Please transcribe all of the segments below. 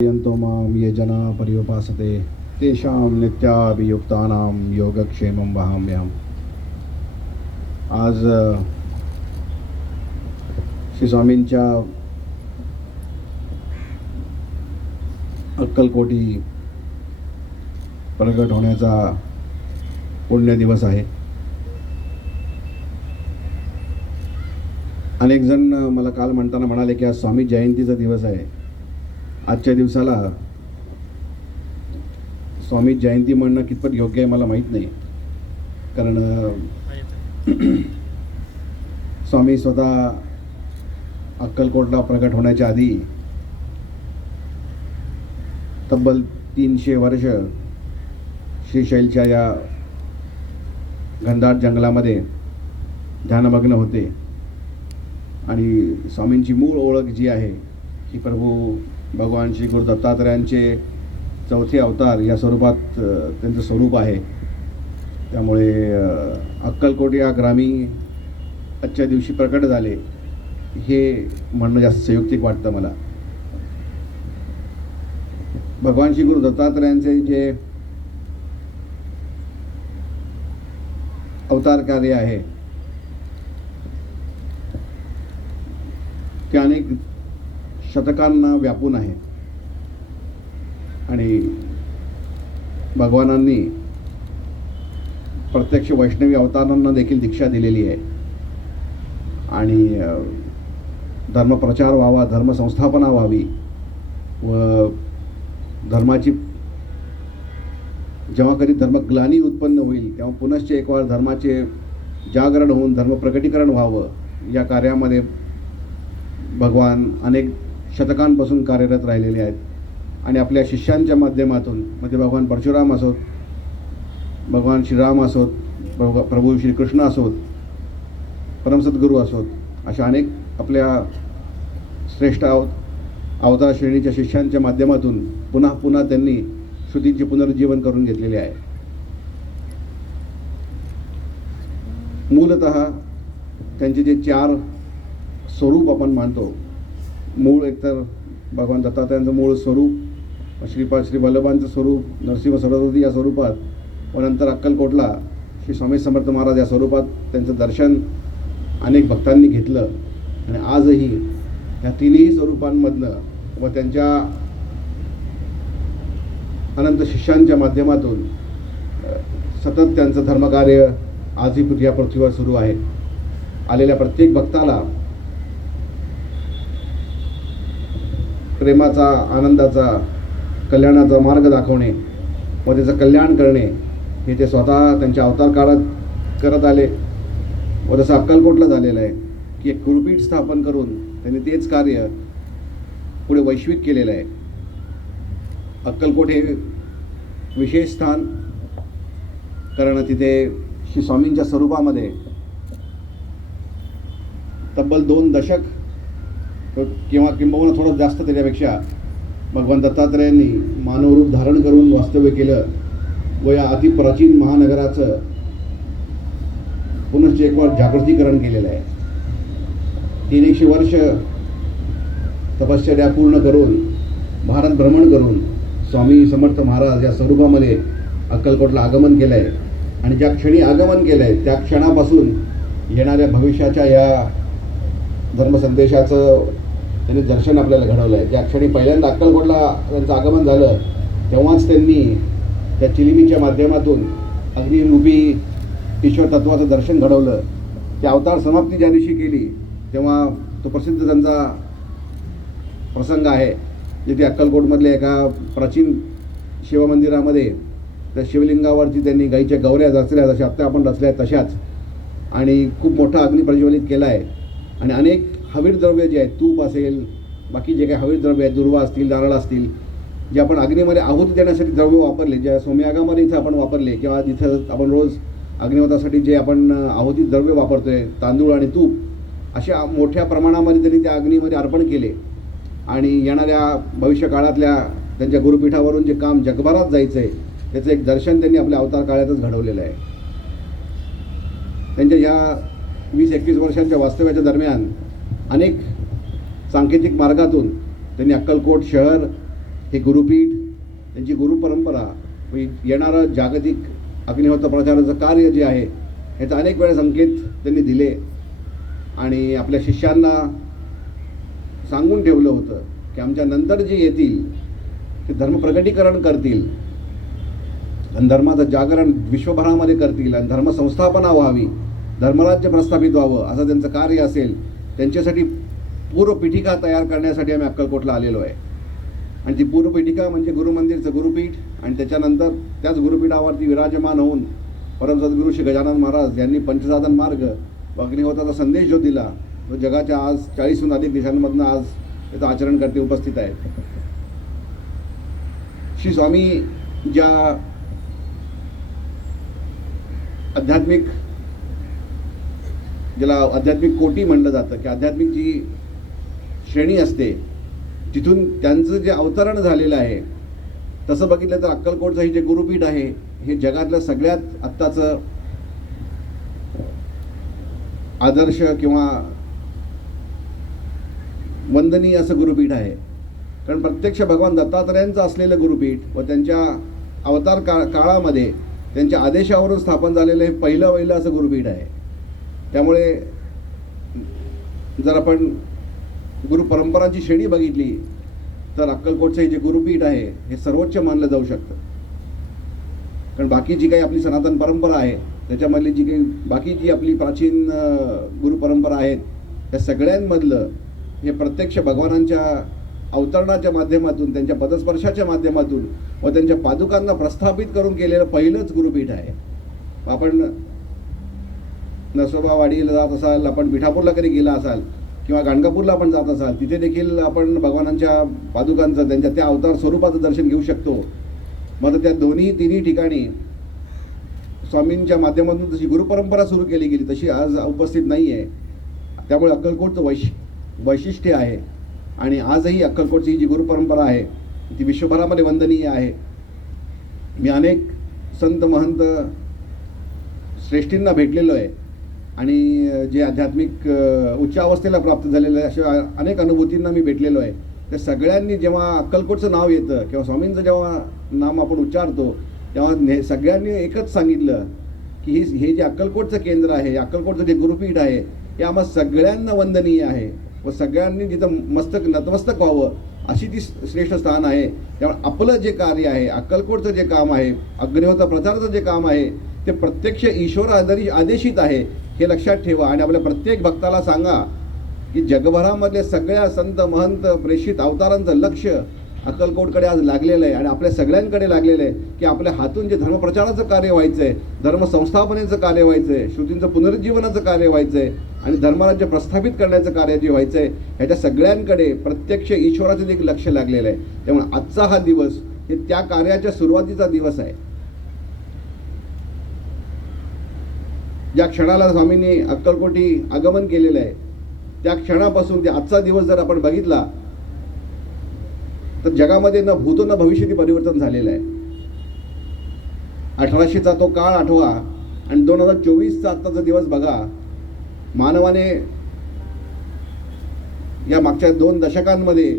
यन्तो मां ये जना पर्युपासते तेषां नित्याभियुक्तानां योगक्षेमं वहाम्यहम्. आज श्री स्वामींच्या अक्कलकोटी प्रगट होण्याचा पुण्य दिवस आहे. अनेक जण मला काल म्हणताना म्हणाले की आज स्वामी जयंतीचा दिवस आहे. आजच्या दिवसाला स्वामी जयंती म्हणणं कितपत योग्य आहे मला माहीत नाही, कारण स्वामी स्वतः अक्कलकोटला प्रगट होण्याच्या आधी तब्बल 300 वर्ष श्रीशैलच्या या घनदाट जंगलामध्ये ध्यानमग्न होते. आणि स्वामींची मूळ ओळख जी आहे ही प्रभू भगवान श्री गुरु दत्तात्रयांचे चौथे अवतार या स्वरूपात त्यांचं स्वरूप आहे. त्यामुळे अक्कलकोट या ग्रामी आजच्या दिवशी प्रकट झाले हे म्हणणं जास्त संयुक्तिक वाटतं मला. भगवान श्री गुरु दत्तात्रयांचे जे अवतार कार्य आहे ते अनेक शतकांना व्यापून आहे आणि भगवानांनी प्रत्यक्ष वैष्णवी अवतारांना देखील दीक्षा दिलेली आहे. आणि धर्मप्रचार व्हावा, धर्मसंस्थापना व्हावी व धर्माची जेव्हा कधी धर्मग्लानी उत्पन्न होईल तेव्हा पुनश्च एक वेळ धर्माचे जागरण होऊन धर्मप्रकटीकरण व्हावं या कार्यामध्ये भगवान अनेक शतकांपासून कार्यरत राहिलेले आहेत. आणि आपल्या शिष्यांच्या माध्यमातून म्हणजे भगवान परशुराम असोत, भगवान श्रीराम असोत, प्रभू श्रीकृष्ण असोत, परमसद्गुरू असोत, अशा अनेक आपल्या श्रेष्ठ अवतार श्रेणीच्या शिष्यांच्या माध्यमातून पुन्हा पुन्हा त्यांनी श्रुतींचे पुनरुज्जीवन करून घेतलेले आहे. मूलतः त्यांचे जे 4 स्वरूप आपण मानतो, मूळ एकतर भगवान दत्तात्रयांचं मूळ स्वरूप, श्रीपाद श्री वल्लभांचं स्वरूप नरसिंह सरस्वती या स्वरूपात, व नंतर अक्कलकोटला श्री स्वामी समर्थ महाराज या स्वरूपात त्यांचं दर्शन अनेक भक्तांनी घेतलं. आणि आजही ह्या तिन्ही स्वरूपांमधनं व त्यांच्या अनंत शिष्यांच्या माध्यमातून सतत त्यांचं धर्मकार्य आजही या पृथ्वीवर सुरू आहे. आलेल्या प्रत्येक भक्ताला प्रेमाचा, आनंदाचा, कल्याणाचा मार्ग दाखवणे व त्याचं कल्याण करणे हे ते स्वतः त्यांच्या अवतार काळात करत आले. व जसं अक्कलकोटला झालेलं आहे की एक गुरुपीठ स्थापन करून त्यांनी तेच कार्य पुढे वैश्विक केलेलं आहे. अक्कलकोट हे विशेष स्थान, कारण तिथे श्री स्वामींच्या स्वरूपामध्ये तब्बल 2 दशक किंवा किंबहुना थोडं जास्त त्याच्यापेक्षा भगवान दत्तात्रयांनी मानवरूप धारण करून वास्तव्य केलं व या अतिप्राचीन महानगराचं पुनश्च एक वेळ जागृतीकरण केलेलं आहे. 300 वर्ष तपश्चर्या पूर्ण करून भारत भ्रमण करून स्वामी समर्थ महाराज या स्वरूपामध्ये अक्कलकोटला आगमन केलं आहे. आणि ज्या क्षणी आगमन केलं आहे त्या क्षणापासून येणाऱ्या भविष्याच्या या धर्मसंदेशाचं त्यांनी दर्शन आपल्याला घडवलं आहे. ज्या क्षणी पहिल्यांदा अक्कलकोटला त्यांचं आगमन झालं तेव्हाच त्यांनी त्या चिलिमीच्या माध्यमातून अग्निरूपी ईश्वर तत्वाचं दर्शन घडवलं. त्या अवतार समाप्ती ज्या दिवशी केली तेव्हा तो प्रसिद्ध त्यांचा प्रसंग आहे, जिथे अक्कलकोटमधल्या एका प्राचीन शिवमंदिरामध्ये त्या शिवलिंगावरती त्यांनी गाईच्या गौऱ्या रचल्या, जशा आत्ता आपण रचल्या तशाच, आणि खूप मोठा अग्नी प्रज्वलित केला आहे. आणि अनेक हवीर द्रव्य जे आहेत, तूप असेल, बाकी जे काही हवीर द्रव्य आहेत, दुर्वा असतील, नारळ असतील, जे आपण अग्नीमध्ये आहुती देण्यासाठी द्रव्य वापरले, ज्या सोमयागामध्ये इथं आपण वापरले किंवा जिथं आपण रोज अग्निहोत्रासाठी जे आपण आहुती द्रव्य वापरतोय, तांदूळ आणि तूप, अशा मोठ्या प्रमाणामध्ये त्यांनी त्या अग्नीमध्ये अर्पण केले. आणि येणाऱ्या भविष्यकाळातल्या त्यांच्या गुरुपीठावरून जे काम जगभरात जायचं आहे त्याचं एक दर्शन त्यांनी आपल्या अवतार काळातच घडवलेलं आहे. त्यांच्या या 20-21 वर्षांच्या वास्तव्याच्या दरम्यान अनेक सांकेतिक मार्गातून त्यांनी अक्कलकोट शहर हे गुरुपीठ, त्यांची गुरुपरंपरा, येणारं जागतिक अग्निहोत्र प्रचाराचं कार्य जे आहे ह्याचा अनेक वेळा संकेत त्यांनी दिले आणि आपल्या शिष्यांना सांगून ठेवलं होतं की आमच्या नंतर जे येतील ते धर्मप्रगटीकरण करतील आणि धर्माचं जागरण विश्वभरामध्ये करतील आणि धर्मसंस्थापना व्हावी, धर्मराज्य प्रस्थापित व्हावं असं त्यांचं कार्य असेल. त्यांच्यासाठी पूर्वपीठिका तयार करण्यासाठी आम्ही अक्कलकोटला आलेलो आहे. आणि ती पूर्वपीठिका म्हणजे गुरुमंदिरचं गुरुपीठ आणि त्याच्यानंतर त्याच गुरुपीठावरती विराजमान होऊन परम सद्गुरू श्री गजानन महाराज यांनी पंचसाधन मार्ग व अग्निहोत्राचा संदेश जो दिला तो जगाच्या आज 40हून अधिक देशांमधनं आज त्याचं आचरणकर्ते उपस्थित आहेत. श्री स्वामी ज्या ज्याला आध्यात्मिक कोटी म्हणलं जातं की आध्यात्मिक जी श्रेणी असते तिथून त्यांचं जे अवतरण झालेलं आहे तसं बघितलं तर अक्कलकोटचं हे जे गुरुपीठ आहे हे जगातलं सगळ्यात आत्ताचं आदर्श किंवा वंदनीय असं गुरुपीठ आहे. कारण प्रत्यक्ष भगवान दत्तात्रयांचं असलेलं गुरुपीठ व त्यांच्या अवतार काळामध्ये त्यांच्या आदेशावरून स्थापन झालेलं हे पहिलं असं गुरुपीठ आहे. त्यामुळे जर आपण गुरुपरंपरांची श्रेणी बघितली तर अक्कलकोटचं हे जे गुरुपीठ आहे हे सर्वोच्च मानलं जाऊ शकतं. कारण बाकी जी काही आपली सनातन परंपरा आहे त्याच्यामधली जी काही बाकी जी आपली प्राचीन गुरुपरंपरा आहेत त्या सगळ्यांमधलं हे प्रत्यक्ष भगवानांच्या अवतरणाच्या माध्यमातून, त्यांच्या पदस्पर्शाच्या माध्यमातून व त्यांच्या पादुकांना प्रस्थापित करून केलेलं पहिलंच गुरुपीठ आहे. आपण नसोबावाडीला जात असाल, आपण पिठापूरला कधी गेला असाल किंवा गाणगापूरला आपण जात असाल, तिथे देखील आपण भगवानांच्या पादुकांचं, त्यांच्या त्या अवतार स्वरूपाचं दर्शन घेऊ शकतो. मग त्या तिन्ही ठिकाणी स्वामींच्या माध्यमातून जशी गुरुपरंपरा सुरू केली गेली तशी आज उपस्थित नाही आहे. त्यामुळे अक्कलकोटचं वैशिष्ट्य आहे आणि आजही अक्कलकोटची जी गुरुपरंपरा आहे ती विश्वभरामध्ये वंदनीय आहे. मी अनेक संत महंत श्रेष्ठींना भेटलेलो आहे आणि जे आध्यात्मिक उच्च अवस्थेला प्राप्त झालेलं आहे अशा अनेक अनुभूतींना मी भेटलेलो आहे. त्या सगळ्यांनी जेव्हा अक्कलकोटचं नाव येतं किंवा स्वामींचं जेव्हा नाम आपण उच्चारतो तेव्हा सगळ्यांनी एकच सांगितलं की हे जे अक्कलकोटचं केंद्र आहे, अक्कलकोटचं जे गुरुपीठ आहे हे आम्हा सगळ्यांना वंदनीय आहे व सगळ्यांनी जिथं नतमस्तक व्हावं अशी ती श्रेष्ठ स्थान आहे. त्यामुळे आपलं जे कार्य आहे, अक्कलकोटचं जे काम आहे, अग्निहोत्र प्रचाराचं जे काम आहे ते प्रत्यक्ष ईश्वर आदेशित आहे हे लक्षात ठेवा आणि आपल्या प्रत्येक भक्ताला सांगा की जगभरामधले सगळ्या संत महंत प्रेषित अवतारांचं लक्ष अक्कलकोटकडे आज लागलेलं आहे आणि आपल्या सगळ्यांकडे लागलेलं आहे की आपल्या हातून जे धर्मप्रचाराचं कार्य व्हायचं आहे, धर्मसंस्थापनेचं कार्य व्हायचं आहे, श्रुतींचं पुनरुज्जीवनाचं कार्य व्हायचं आहे आणि धर्मराज्य प्रस्थापित करण्याचं कार्य जे व्हायचं आहे ह्याच्या सगळ्यांकडे प्रत्यक्ष ईश्वराचं देखील लक्ष लागलेलं आहे. त्यामुळे आजचा हा दिवस हे त्या कार्याच्या सुरुवातीचा दिवस आहे. ज्या क्षणाला स्वामींनी अक्कलकोटी आगमन केलेलं आहे त्या क्षणापासून ते आजचा दिवस जर आपण बघितला तर जगामध्ये न भूतो न भविष्यती परिवर्तन झालेलं आहे. 1800चा तो काळ आठवा आणि 2024चा आत्ताचा दिवस बघा. मानवाने या मागच्या 2 दशकांमध्ये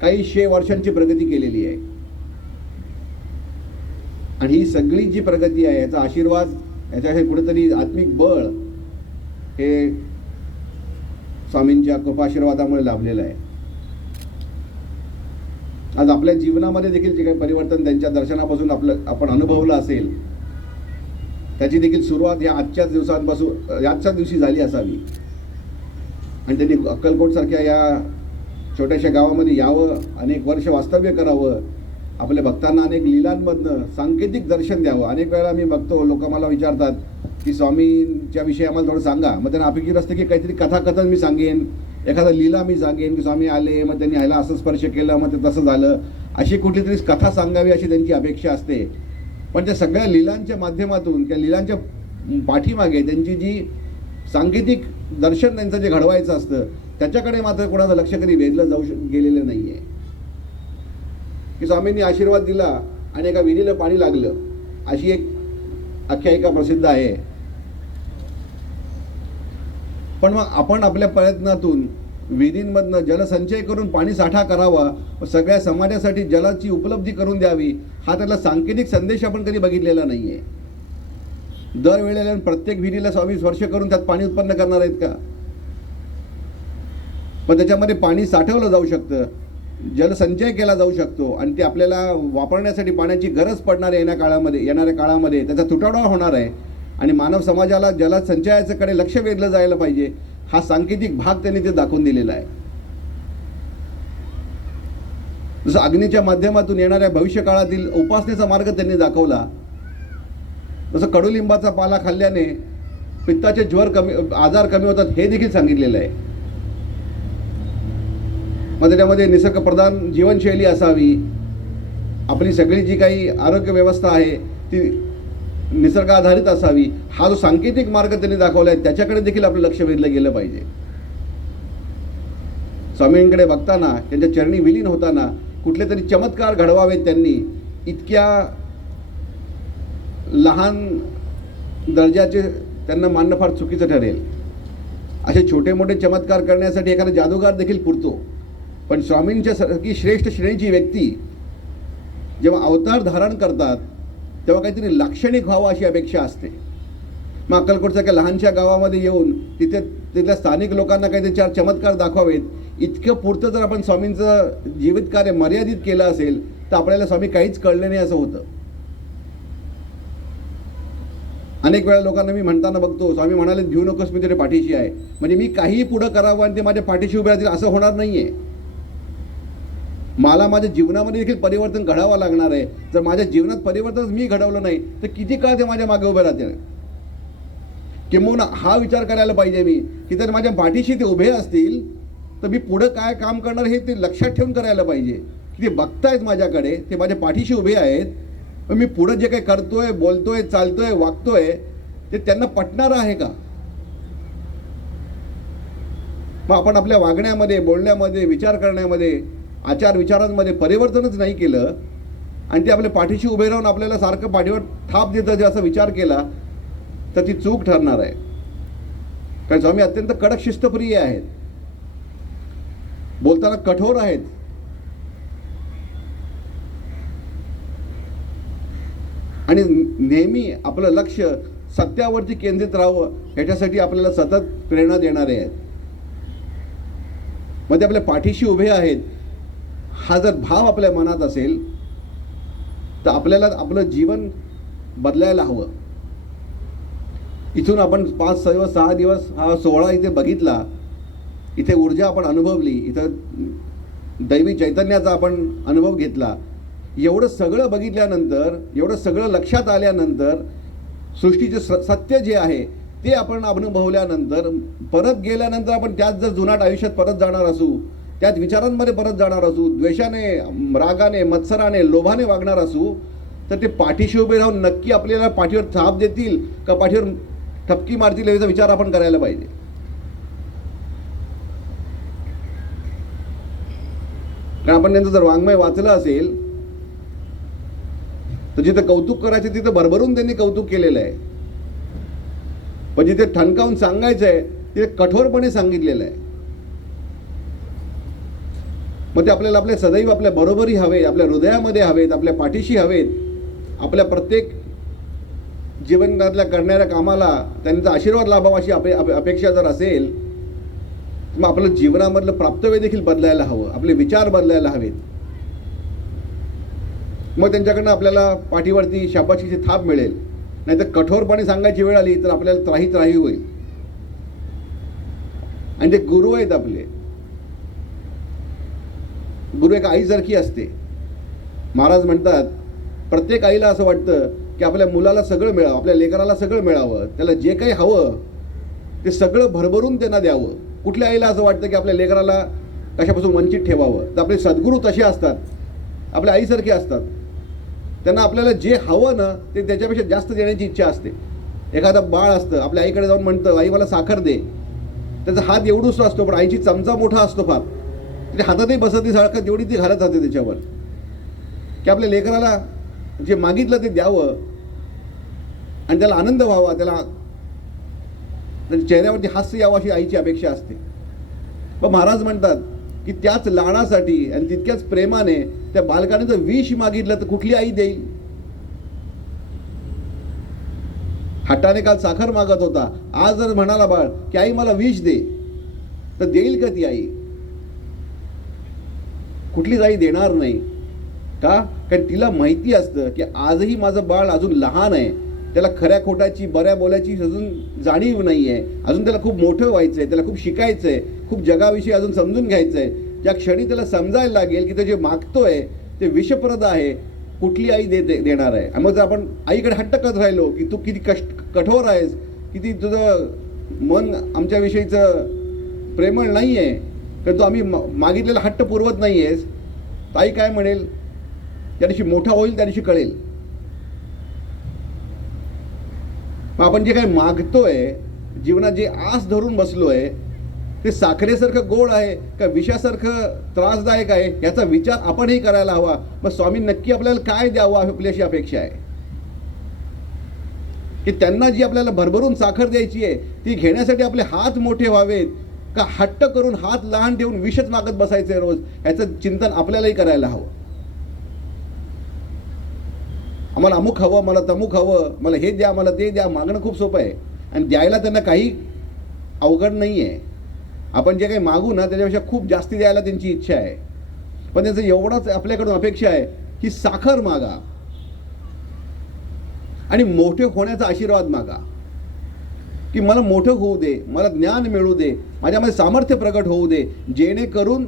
काही 100 वर्षांची प्रगती केलेली आहे आणि ही सगळी जी प्रगती आहे याचा आशीर्वाद, याच्या हे कुठेतरी आत्मिक बळ हे स्वामींच्या कृपाशीर्वादामुळे लाभलेलं आहे. आज आपल्या जीवनामध्ये देखील जे काही परिवर्तन त्यांच्या दर्शनापासून आपण अनुभवलं असेल त्याची देखील सुरुवात या आजच्याच दिवशी झाली असावी आणि त्यांनी अक्कलकोटसारख्या या छोट्याशा गावामध्ये यावं, अनेक वर्ष वास्तव्य करावं, आपल्या भक्तांना अनेक लीलांमधनं सांकेतिक दर्शन द्यावं. अनेक वेळा मी बघतो लोक मला विचारतात की स्वामींच्या विषयी आम्हाला थोडं सांगा. मग त्यांना अपेक्षित असते की काहीतरी कथाकथन मी सांगेन, एखादा लीला मी सांगेन की स्वामी आले मग त्यांनी ह्याला असं स्पर्श केलं मग ते तसं झालं, अशी कुठली तरी कथा सांगावी अशी त्यांची अपेक्षा असते. पण त्या सगळ्या लीलांच्या माध्यमातून, त्या लीलांच्या पाठीमागे त्यांची जी सांकेतिक दर्शन त्यांचं जे घडवायचं असतं त्याच्याकडे मात्र कोणाचं लक्ष कधी वेधलं गेलेलं नाही आहे. की स्वामींनी आशीर्वाद दिला आणि एका विहिरीला पाणी लागलं अशी एक आख्यायिका प्रसिद्ध आहे. पण मग आपण आपल्या प्रयत्नातून विहिरींमधनं जलसंचय करून पाणी साठा करावा व सगळ्या समाजासाठी जलाची उपलब्धी करून द्यावी, हा त्याला सांकेतिक संदेश आपण कधी बघितलेला नाही आहे. दरवेळेला प्रत्येक विहिरीला 20 वर्ष करून त्यात पाणी उत्पन्न करणार आहेत का? पण त्याच्यामध्ये पाणी साठवलं जाऊ शकतं, जलसंचय केला जाऊ शकतो आणि ते आपल्याला वापरण्यासाठी पाण्याची गरज पडणार आहे येणाऱ्या काळामध्ये त्याचा तुटवडा होणार आहे आणि मानव समाजाला जलसंचयाकडे लक्ष वेधलं जायला पाहिजे, हा सांकेतिक भाग त्यांनी ते दाखवून दिलेला आहे. जसं अग्नीच्या माध्यमातून येणाऱ्या भविष्यकाळातील उपासनेचा मार्ग त्यांनी दाखवला, जसं कडुलिंबाचा पाला खाल्ल्याने पित्ताचे आजार कमी होतात हे देखील सांगितलेलं आहे. मग त्याच्यामध्ये निसर्गप्रधान जीवनशैली असावी, आपली सगळी जी काही आरोग्य व्यवस्था आहे ती निसर्ग आधारित असावी, हा जो सांकेतिक मार्ग त्यांनी दाखवला आहे त्याच्याकडे देखील आपलं लक्ष वेधलं गेलं पाहिजे. स्वामींकडे बघताना, त्यांच्या चरणी विलीन होताना कुठले तरी चमत्कार घडवावेत त्यांनी, इतक्या लहान दर्जाचे त्यांना मानणं फार चुकीचं ठरेल. असे छोटे मोठे चमत्कार करण्यासाठी एखादा जादूगार देखील पुरतो, पण स्वामींच्या सारखी श्रेष्ठ श्रेणीची व्यक्ती जेव्हा अवतार धारण करतात तेव्हा काहीतरी लाक्षणिक व्हावं अशी अपेक्षा असते. मग अक्कलकोटसारख्या लहानशा गावामध्ये येऊन तिथल्या स्थानिक लोकांना काहीतरी 4 चमत्कार दाखवावेत, इतकं पुरतं जर आपण स्वामींचं जीवित कार्य मर्यादित केलं असेल तर आपल्याला स्वामी काहीच कळले नाही असं होतं. अनेक वेळा लोकांना मी म्हणताना बघतो, स्वामी म्हणाले भिऊ नकोस, मी तुझ्या पाठीशी आहे. म्हणजे मी काहीही पुढं करावं आणि ते माझ्या पाठीशी उभे राहतील असं होणार नाही आहे. मला माझ्या जीवनामध्ये देखील परिवर्तन घडावं लागणार आहे. जर माझ्या जीवनात परिवर्तन मी घडवलं नाही तर किती काळ ते माझ्या मागे उभे राहतील. किंबहुना हा विचार करायला पाहिजे मी की जर माझ्या पाठीशी ते उभे असतील तर मी पुढं काय काम करणार हे ते लक्षात ठेवून करायला पाहिजे. की ते बघतायत माझ्याकडे, ते माझ्या पाठीशी उभे आहेत, पण मी पुढं जे काही करतोय, बोलतोय, चालतोय, वागतोय ते त्यांना पटणार आहे का? मग आपण आपल्या वागण्यामध्ये, बोलण्यामध्ये, विचार करण्यामध्ये, आचार विचारांमध्ये परिवर्तनच नाही केलं आणि ते आपल्या पाठीशी उभे राहून आपल्याला सारखं पाठीवर थाप देतं असा विचार केला तर ती चूक ठरणार आहे. कारण स्वामी अत्यंत कडक शिस्तप्रिय आहेत, बोलताना कठोर आहेत. आणि नेहमी आपलं लक्ष सत्यावरती केंद्रित राहावं याच्यासाठी आपल्याला सतत प्रेरणा देणारे आहेत. मग ते आपल्या पाठीशी उभे आहेत हा जर भाव आपल्या मनात असेल तर आपल्याला आपलं जीवन बदलायला हवं. इथून आपण 5-6 दिवस हा सोहळा इथे बघितला, इथे ऊर्जा आपण अनुभवली, इथं दैवी चैतन्याचा आपण अनुभव घेतला. एवढं सगळं बघितल्यानंतर, एवढं सगळं लक्षात आल्यानंतर, सृष्टीचे सत्य जे आहे ते आपण अनुभवल्यानंतर परत गेल्यानंतर आपण त्याच जर जुनाट आयुष्यात परत जाणार असू, त्याच विचारांमध्ये परत जाणार असू, द्वेषाने, रागाने, मत्सराने, लोभाने वागणार असू तर ते पाठीशी उभे राहून नक्की आपल्याला पाठीवर थाप देतील का पाठीवर ठपकी मारतील याचा विचार आपण करायला पाहिजे. कारण आपण त्यांचं जर वाङ्मय वाचलं असेल तर जिथं कौतुक करायचं तिथं भरभरून त्यांनी कौतुक केलेलं आहे, पण जिथे ठणकावून सांगायचं आहे तिथे कठोरपणे सांगितलेलं आहे. मग ते आपल्याला आपल्या सदैव आपल्या बरोबरी हवेत, आपल्या हृदयामध्ये हवेत, आपल्या पाठीशी हवेत. आपल्या प्रत्येक जीवनातल्या करणाऱ्या कामाला त्यांचा आशीर्वाद लाभावा अशी अपेक्षा जर असेल मग आपलं जीवनामधलं प्राप्तव्य देखील बदलायला हवं, आपले विचार बदलायला हवेत. मग त्यांच्याकडनं आपल्याला पाठीवरती शाबासकीची थाप मिळेल. नाहीतर कठोरपणे सांगायची वेळ आली तर आपल्याला त्राही होईल. आणि ते गुरु आहेत आपले. गुरु एक आईसारखी असते. महाराज म्हणतात प्रत्येक आईला असं वाटतं की आपल्या मुलाला सगळं मिळावं, आपल्या लेकराला सगळं मिळावं, त्याला जे काही हवं ते सगळं भरभरून त्यांना द्यावं. कुठल्या आईला असं वाटतं की आपल्या लेकराला कशापासून वंचित ठेवावं? तर आपले सद्गुरू तसे असतात, आपल्या आईसारखे असतात. त्यांना आपल्याला जे हवं ना ते त्याच्यापेक्षा जास्त देण्याची इच्छा असते. एखादं बाळ असतं आपल्या आईकडे जाऊन म्हणतं आई मला साखर दे, त्याचा हात एवढूच असतो पण आईची चमचा मोठा असतो फार, त्याच्या हातातही बसती सारखं जेवढी ती घालत जाते त्याच्यावर. की आपल्या लेकराला जे मागितलं ते द्यावं आणि त्याला आनंद व्हावा, त्याला चेहऱ्यावरती हास्य यावं अशी आईची अपेक्षा असते. पण महाराज म्हणतात की त्याच लाडासाठी आणि तितक्याच प्रेमाने त्या बालकाने जर विष मागितलं तर कुठली आई देईल? हट्टाने काल साखर मागत होता, आज जर म्हणाला बाळ की आई मला विष दे, तर देईल का ती आई? कुठलीच आई देणार नाही. का? कारण तिला माहिती असतं की आजही माझं बाळ अजून लहान आहे, त्याला खऱ्या खोटाची बऱ्या बोलायची अजून जाणीव नाही आहे, अजून त्याला खूप मोठं व्हायचं आहे, त्याला खूप शिकायचं आहे, खूप जगाविषयी अजून समजून घ्यायचं आहे. ज्या क्षणी त्याला समजायला लागेल की ते जे मागतोय ते विषप्रद आहे, कुठली आई देणार आहे? आणि मग जर आपण आईकडे हट्ट करत राहिलो की तू किती कठोर आहेस, किती तुझं मन आमच्याविषयीचं प्रेमळ नाही आहे, तर तू आम्ही मागितलेला हट्ट पुरवत नाही आहेस, तर आई काय म्हणेल? त्या दिवशी मोठा होईल त्या दिवशी कळेल. मग आपण जे काही मागतोय, जीवनात जे आस धरून बसलोय, ते साखरेसारखं गोड आहे का विषासारखं त्रासदायक आहे, याचा विचार आपणही करायला हवा. मग स्वामी नक्की आपल्याला काय द्यावं आपली अशी अपेक्षा आहे की त्यांना जी आपल्याला भरभरून साखर द्यायची आहे ती घेण्यासाठी आपले हात मोठे व्हावेत का हट्ट करून हात लहान ठेवून विषच मागत बसायचे रोज? याचं चिंतन आपल्यालाही करायला हवं. आम्हाला अमुक हवं, मला तमुक हवं, मला हे द्या, मला ते द्या, मागणं खूप सोपं आहे आणि द्यायला त्यांना काही अवघड नाही आहे. आपण जे काही मागू ना त्याच्यापेक्षा खूप जास्ती द्यायला त्यांची इच्छा आहे. पण त्यांचं एवढंच आपल्याकडून अपेक्षा आहे की साखर मागा आणि मोठे होण्याचा आशीर्वाद मागा, की मला मोठं होऊ दे, मला ज्ञान मिळू दे, माझ्यामध्ये सामर्थ्य प्रगट होऊ दे, जेणेकरून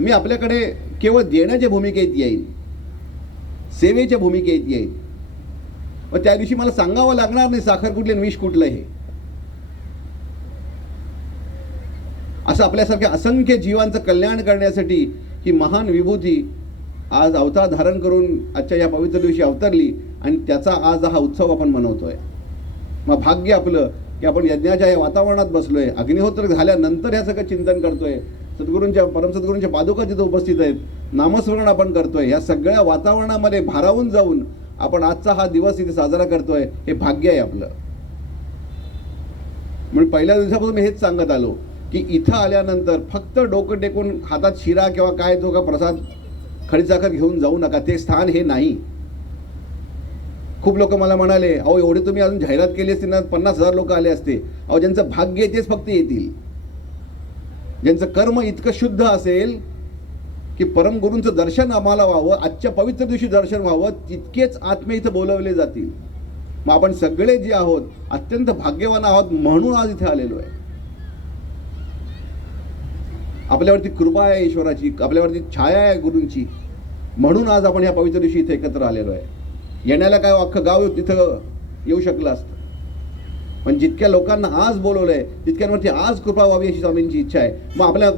मी आपल्याकडे केवळ देण्याच्या भूमिकेत येईल, सेवेच्या भूमिकेत येईल. मग त्या दिवशी मला सांगावं लागणार नाही साखर कुठली आणि विष कुठलं हे. असं आपल्यासारख्या असंख्य जीवांचं कल्याण करण्यासाठी ही महान विभूती आज अवतार धारण करून आजच्या या पवित्र दिवशी अवतरली आणि त्याचा आज हा उत्सव आपण मनवतोय. मग भाग्य आपलं की आपण यज्ञाच्या या वातावरणात बसलोय, अग्निहोत्र झाल्यानंतर ह्या सगळं चिंतन करतोय, सद्गुरूंच्या परमसद्गुरूंच्या पादुका जिथं उपस्थित आहेत, नामस्मरण आपण करतोय, या सगळ्या वातावरणामध्ये भारावून जाऊन आपण आजचा हा दिवस इथे साजरा करतोय. हे भाग्य आहे आपलं. म्हणून पहिल्या दिवसापासून मी हेच सांगत आलो की इथं आल्यानंतर फक्त डोकं टेकून हातात शिरा किंवा काय तो का प्रसाद खडीसाखर घेऊन जाऊ नका, ते स्थान हे नाही. खूप लोक मला म्हणाले, अहो एवढे तुम्ही अजून जाहिरात केली असती ना 50,000 लोक आले असते. अहो ज्यांचं भाग्य आहे तेच फक्त येतील, ज्यांचं कर्म इतकं शुद्ध असेल की परमगुरूंचं दर्शन आम्हाला व्हावं, आजच्या पवित्र दिवशी दर्शन व्हावं, तितकेच आत्मे इथं बोलवले जातील. मग आपण सगळे जे आहोत अत्यंत भाग्यवान आहोत म्हणून आज इथे आलेलो आहे. आपल्यावरती कृपा आहे ईश्वराची, आपल्यावरती छाया आहे गुरूंची, म्हणून आज आपण या पवित्र दिवशी इथे एकत्र आलेलो आहे. येण्याला काय अख्खं गाव तिथं येऊ शकलं असतं, पण जितक्या लोकांना आज बोलवलं आहे तितक्यांवरती आज कृपा व्हावी अशी स्वामींची इच्छा आहे. मग आपल्या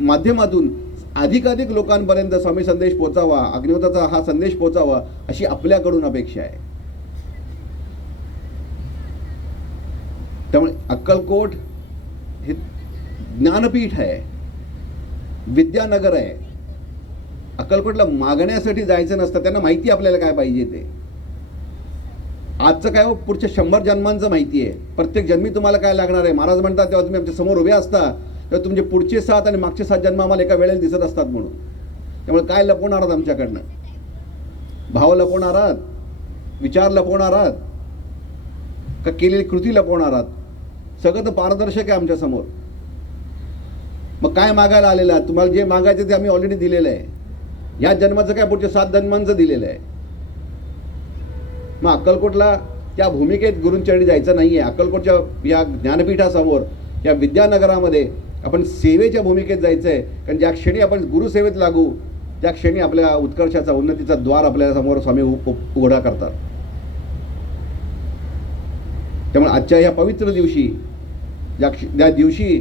माध्यमातून अधिकाधिक लोकांपर्यंत स्वामी संदेश पोचावा, अग्निहोत्राचा हा संदेश पोचावा अशी आपल्याकडून अपेक्षा आहे. त्यामुळे अक्कलकोट हे ज्ञानपीठ आहे, विद्यानगर आहे. अक्कलकोटला मागण्यासाठी जायचं नसतं, त्यांना माहिती आपल्याला काय पाहिजे ते. आजचं काय हो, पुढच्या 100 जन्मांचं माहिती आहे. प्रत्येक जन्मी तुम्हाला काय लागणार आहे. महाराज म्हणतात तेव्हा तुम्ही आमच्या समोर उभे असता तेव्हा तुमचे पुढचे 7 आणि मागचे 7 जन्म आम्हाला एका वेळेला दिसत असतात. म्हणून त्यामुळे काय लपवणार आहात आमच्याकडनं? भाव लपवणार आहात, विचार लपवणार आहात का केलेली कृती लपवणार आहात? सगळं तर पारदर्शक आहे आमच्या समोर. मग काय मागायला आलेलं आहे? तुम्हाला जे मागायचं ते आम्ही ऑलरेडी दिलेलं आहे. ह्या जन्माचं काय पुढच्या 7 जन्मांचं दिलेलं आहे. मग अक्कलकोटला त्या भूमिकेत गुरूंचरणी जायचं नाही आहे. अक्कलकोटच्या या ज्ञानपीठासमोर या विद्यानगरामध्ये आपण सेवेच्या भूमिकेत जायचं आहे. कारण ज्या क्षणी आपण गुरुसेवेत लागू त्या क्षणी आपल्या उत्कर्षाचा, उन्नतीचा द्वार आपल्या समोर स्वामी उघडा करतात. त्यामुळे आजच्या या पवित्र दिवशी, ज्या दिवशी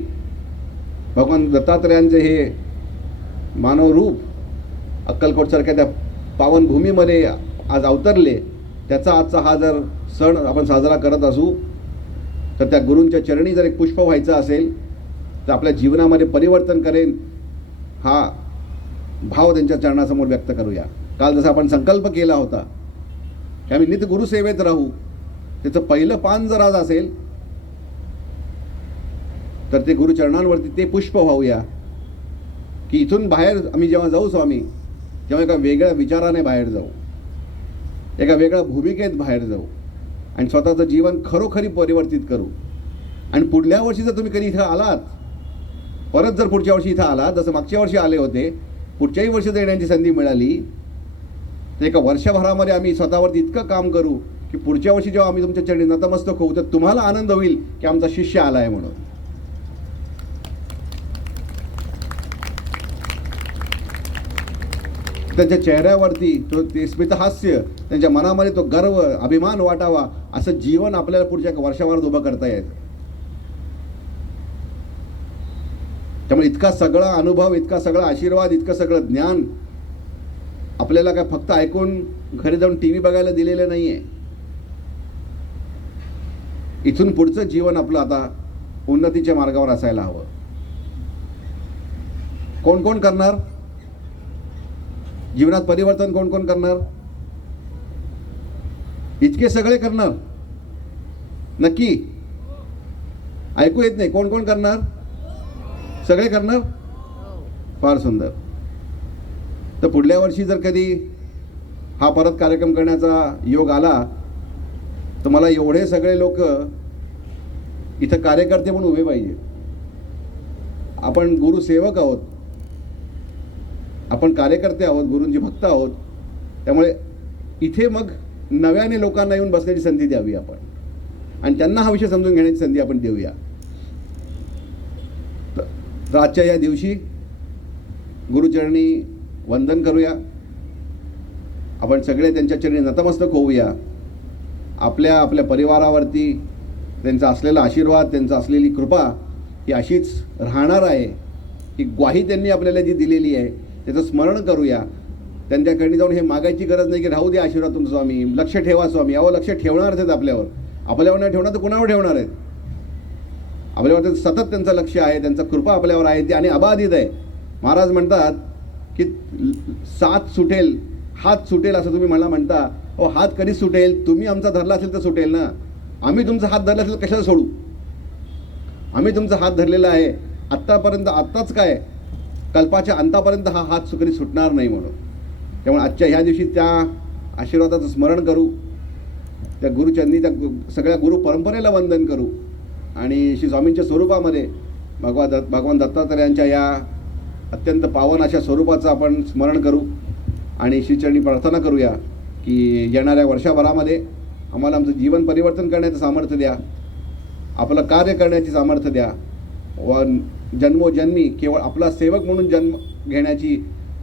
भगवान दत्तात्रयांचे हे मानव रूप अक्कलकोटसारख्या त्या पावनभूमीमध्ये आज अवतरले, त्याचा आजचा हा जर सण आपण साजरा करत असू तर त्या गुरूंच्या चरणी जर एक पुष्प व्हायचं असेल तर आपल्या जीवनामध्ये परिवर्तन करेन हा भाव त्यांच्या चरणासमोर व्यक्त करूया. काल जसा आपण संकल्प केला होता की आम्ही नित्य गुरुसेवेत राहू, त्याचं पहिलं पान जर आज असेल तर ते गुरुचरणांवरती ते पुष्प वाहूया, की इथून बाहेर आम्ही जेव्हा जाऊ स्वामी, तेव्हा एका वेगळ्या विचाराने बाहेर जाऊ, एका वेगळ्या भूमिकेत बाहेर जाऊ आणि स्वतःचं जीवन खरोखरी परिवर्तित करू. आणि पुढल्या वर्षी जर तुम्ही कधी इथं आलात, परत जर पुढच्या वर्षी इथं आलात, जसं मागच्या वर्षी आले होते, पुढच्याही वर्षी जर येण्याची संधी मिळाली, तर एका वर्षभरामध्ये आम्ही स्वतःवरती इतकं काम करू की पुढच्या वर्षी जेव्हा आम्ही तुमच्या चरणी नतमस्तक होऊ, तर तुम्हाला आनंद होईल की आमचा शिष्य आला आहे म्हणून. त्यांच्या चेहऱ्यावरती ते स्मितहास्य, त्यांच्या मनामध्ये तो गर्व, अभिमान वाटावा, असं जीवन आपल्याला पुढच्या एका वर्षभरात उभं करता येतं. त्यामुळे इतका सगळा अनुभव, इतका सगळा आशीर्वाद, इतकं सगळं ज्ञान आपल्याला काय फक्त ऐकून घरी जाऊन टी व्ही बघायला दिलेलं नाही आहे. इथून पुढचं जीवन आपलं आता उन्नतीच्या मार्गावर असायला हवं. कोण कोण करणार जीवनात परिवर्तन? कोण कोण करणार? इतके सगळे करणार? नक्की? ऐकू येत नाही. कोण कोण करणार? सगळे करणार? फार सुंदर. तर पुढल्या वर्षी जर कधी हा परत कार्यक्रम करण्याचा योग आला, तर मला एवढे सगळे लोक इथं कार्यकर्ते म्हणून उभे पाहिजे. आपण गुरुसेवक आहोत, आपण कार्यकर्ते आहोत, गुरूंची भक्त आहोत. त्यामुळे इथे मग नव्याने लोकांना येऊन बसण्याची संधी द्यावी आपण, आणि त्यांना हा विषय समजून घेण्याची संधी आपण देऊया. तर आजच्या या दिवशी गुरुचरणी वंदन करूया. आपण सगळे त्यांच्या चरणी नतमस्तक होऊया. आपल्या आपल्या परिवारावरती त्यांचा असलेला आशीर्वाद, त्यांचा असलेली कृपा ही अशीच राहणार आहे. ही ग्वाही त्यांनी आपल्याला जी दिलेली आहे त्याचं स्मरण करूया. त्यांच्याकडे जाऊन हे मागायची गरज नाही की राहू दे आशीर्वाद तुमचा स्वामी, लक्ष ठेवा स्वामी. अहो, लक्ष ठेवणारच आहेत आपल्यावर. आपल्यावर नाही ठेवणार तर कुणावर ठेवणार आहेत? आपल्यावर सतत त्यांचं लक्ष आहे, त्यांचा कृपा आपल्यावर आहे, ती आणि अबाधित आहे. महाराज म्हणतात की साथ सुटेल, हात सुटेल, असं तुम्ही मला म्हणता. अहो, हात कधी सुटेल? तुम्ही आमचा धरला असेल तर सुटेल ना. आम्ही तुमचा हात धरला असेल कशाला सोडू? आम्ही तुमचा हात धरलेला आहे आत्तापर्यंत. आत्ताच काय, कल्पाच्या अंतापर्यंत हा हात कधी सुटणार नाही म्हणून. त्यामुळे आजच्या ह्या दिवशी त्या आशीर्वादाचं स्मरण करू, त्या गुरुचरणी, त्या सगळ्या गुरु परंपरेला वंदन करू, आणि श्री स्वामींच्या स्वरूपामध्ये भगवान दत्तात्रयांच्या या अत्यंत पावन अशा स्वरूपाचं आपण स्मरण करू आणि श्रीचरणी प्रार्थना करूया की येणाऱ्या वर्षभरामध्ये आम्हाला आमचं जीवन परिवर्तन करण्याचं सामर्थ्य द्या, आपलं कार्य करण्याची सामर्थ्य द्या, व जन्मोजन्मी केवळ आपला सेवक म्हणून जन्म घेण्याची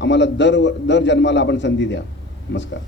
आम्हाला दर जन्माला आपण संधी द्या. नमस्कार.